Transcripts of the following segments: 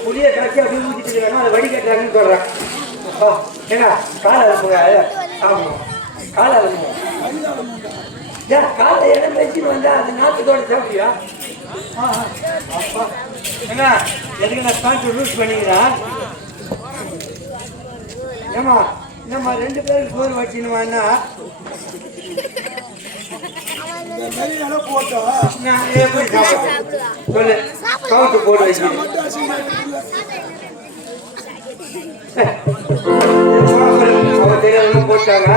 புளிய கரைச்சி அப்படியே ஊற்றிட்டு இருக்காங்க அதை வடிகட்டுறாங்கன்னு அப்பா, ஏங்க காலை அனுப்புங்க ஆமா. காலை அனுப்புங்க ஏன் காலை இடம் வச்சுட்டு வந்தா அது நாட்டுக்கோட சாப்பிடுயா அப்பா ஏங்க எதுக்கு நான் பேண்ட் லூஸ் பண்ணிக்கிறேன் ஏமா நம்ம ரெண்டு பேருக்கு சோறு இடம் போட்டா போட்டு போட்டாங்க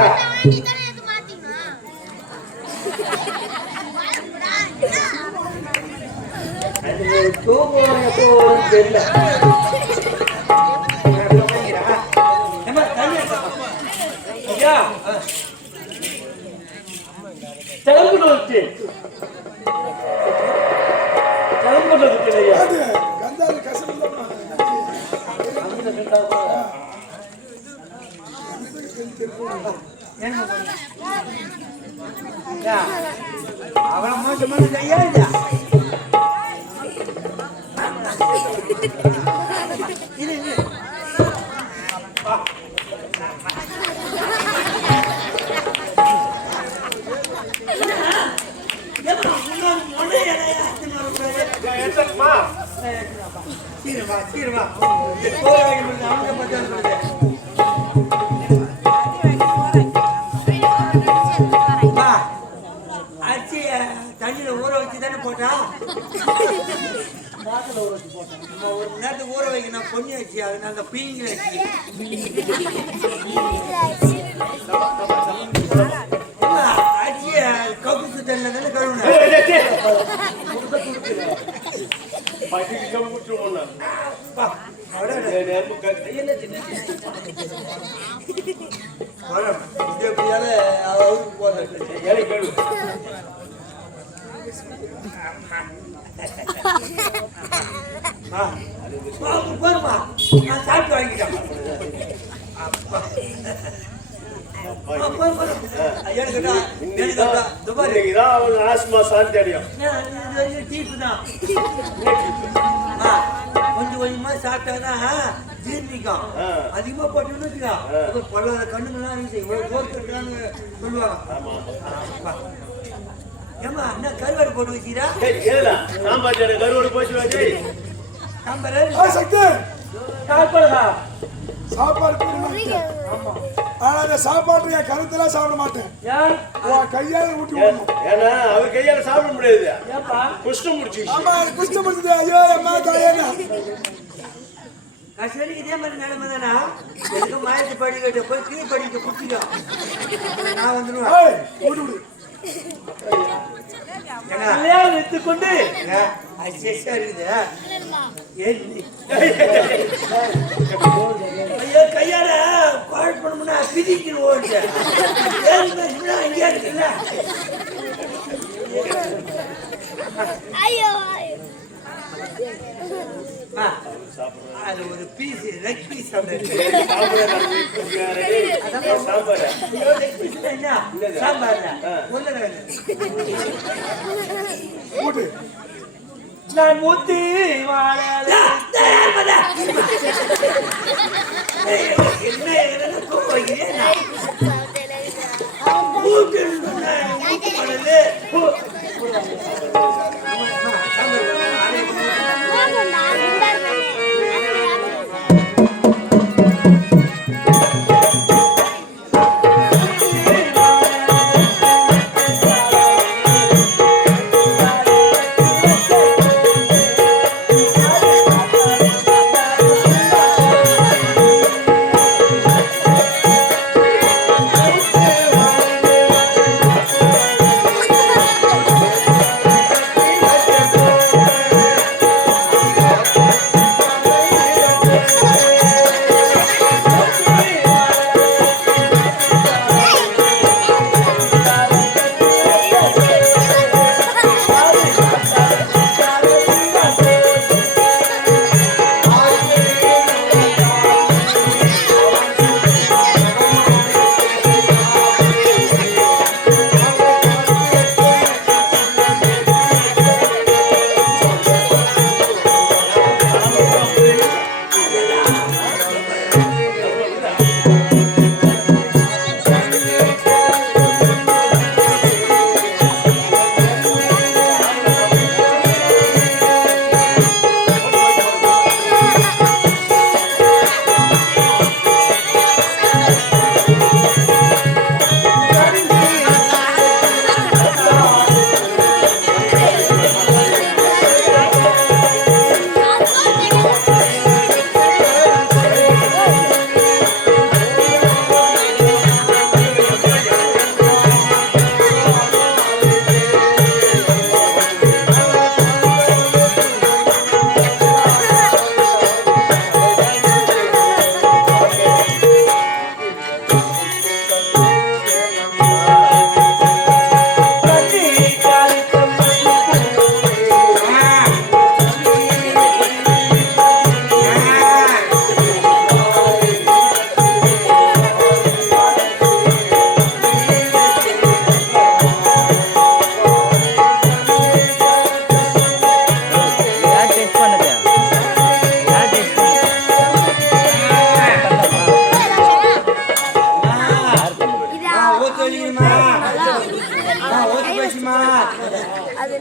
அது தூக்கம் தெரியல ஐயா கிளம்புட்டு வச்சு கிளம்புட்டு வச்சு ஐயா அது கந்தாரு கசமில்லம்மா. அவளை மோசமான கையா இல்லையா சீரமா சீரமா அவங்க பா நம்ம ஒரு மணி நேரத்துக்கு ஊற வைக்கணும் பொண்ணு வச்சு அதனால அந்த பீங்க வச்சு அரிசி கவுக்கு தண்ணியில் தானே கழுவுனேன் அவருக்கு பா, நான் சாப்பிட்டு வாங்கிட்டேன். தான், கொஞ்சம் கொஞ்சமா சாப்பிட்டாதான் ஜீர்ணிக்கும் அதிகமா போட்டோம்னு வச்சுக்கோ ஆ. கண்ணுங்கெல்லாம் இவ்வளவு சொல்லுவாங்க ஆமா. ஏம்மா என்ன கருவாடு போட்டு வச்சுக்கிறா? ஏய், ஏதுடா? சாம்பார் சட்னி கருவாடு போச்சு வச்சு. சாம்பார்? ஆ, சக்தி, சாப்பாடு போடுங்க. ஆனா அந்த சாப்பாட்டு என் கருத்துல சாப்பிட மாட்டேன். ஏன் உன் கையால ஊட்டி ஏன்னா அவர் கையால சாப்பிட முடியாது. ஏப்பா? குஷ்டம் முடிச்சு ஆமா குஷ்டம் பிடிச்சது ஐயோ அம்மா தாயேங்க கசேரி இதே மாதிரி நிலைமை தானா? எனக்கு மாயத்து படிக்கிட்ட போய் கீழ் படிக்க குட்டிக்கோ நான் வந்துடுவேன். விடு. கல்யாணம் இருக்குது. ஏன் ஐயோ கையால குழப்பணும்னா பிதிக்கிற ஓட்டு. ஏன் பேசுனா இங்கே இருக்குல்ல. ஐயோ ஆ, அது ஒரு piece leg piece sambar sambar. ஊட்டு நான் முத்தி என்ன கூப்பிட்டு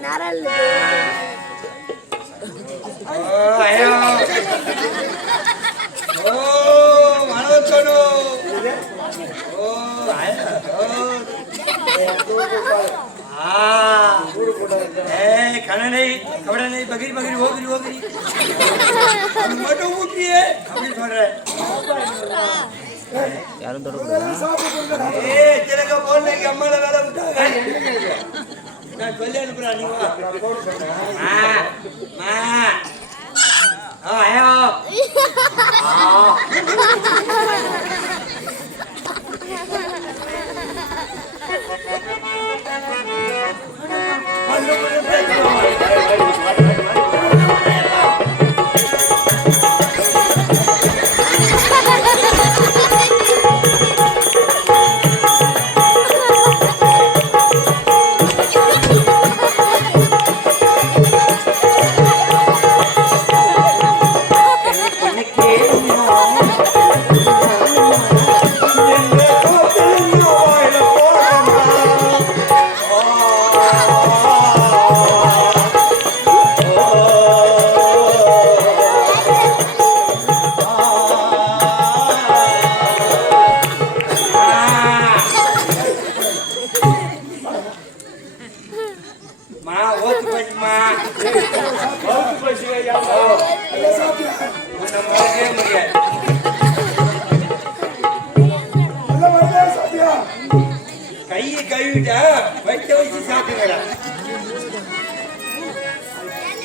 நரல் கணனை கவடனை பகிரி பகிரி ஓகிரி ஓகிரி. மட்டும் ஊற்றியே அப்படின்னு சொல்றேன். யாரும் தொடர்பு ஏ சிலக்க போடல எங்க அம்மாவை விட்டாங்க. நான் சொல்லி அனுப்புறேன் நீங்க வா. நான் போன் சொன்னேன் மா மா ஆ ஐயோ ஆ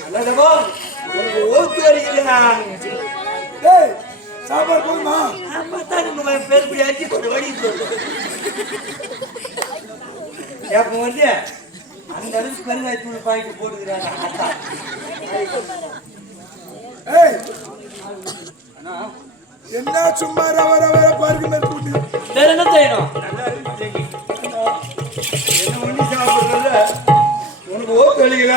உனக்கு ஓத்து வரையிலா டேய் சாப்பாடு போதுமா? பார்த்தா நம்ம சொல்லு எப்ப வந்து அந்த அளவுக்கு பெருங்காயத்தூள் பாக்கெட் போட்டுக்கிறாங்க ஆத்தா. ஏய் என்ன சும்மா ரவ ரவ பாருக்கு மேல் கூட்டி? வேற என்ன செய்யணும்? என்ன சாப்பிடுறதுல உனக்கு வலிக்கல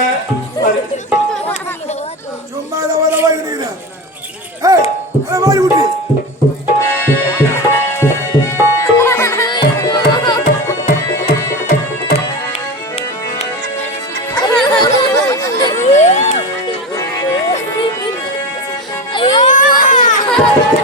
ஏய்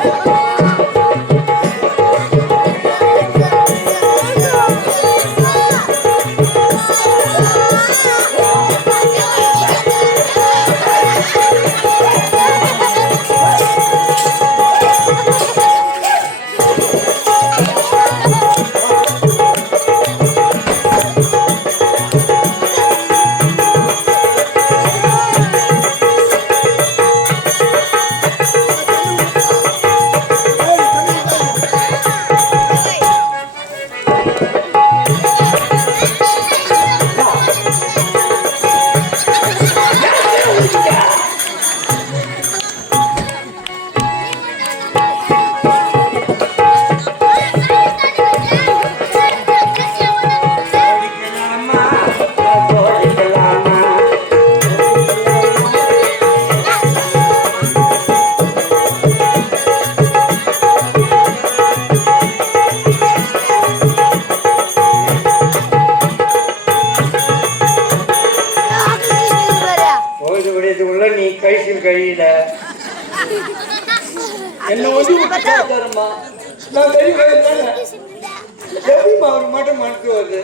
எப்படிமா அவர் மட்டும் மனசு வருது?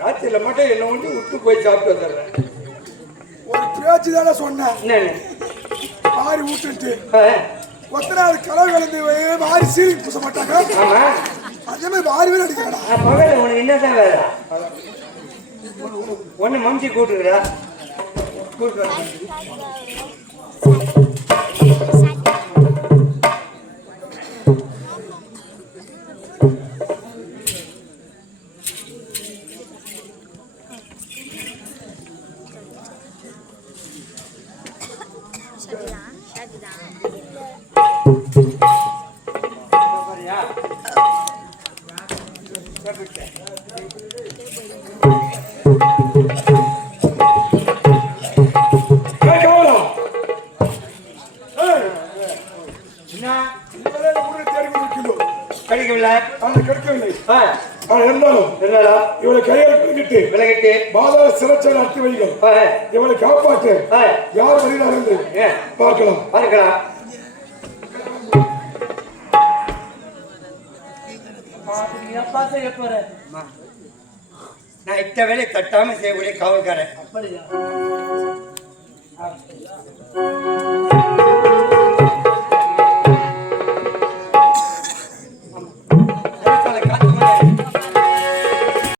ராத்திரில மட்டும் என்ன வந்து விட்டு போய் சாப்பிட்டு வந்துடுறேன். ஒரு பேச்சு தானே சொன்னேன். மாறி விட்டுட்டு ஒத்த நாள் கலவை கலந்து மாறி சீரி பூச மாட்டாங்க? அதே மாதிரி மாறி வேலை அடிக்கிறாடா? பகல்ல உனக்கு என்னதான் வேலை? ஒன்னு மம்சி கூட்டுக்கிறா கூட்டு விலகிட்டு பாதாள சிறைச்சாலை அட்டு வைகள் இவளை காப்பாற்ற. யார் வருகிறார் என்று பார்க்கலாம். பார்க்கலாம். நான் இத்த வேலை தட்டாம செய்யக்கூடிய காவல்காரன். அப்படியா.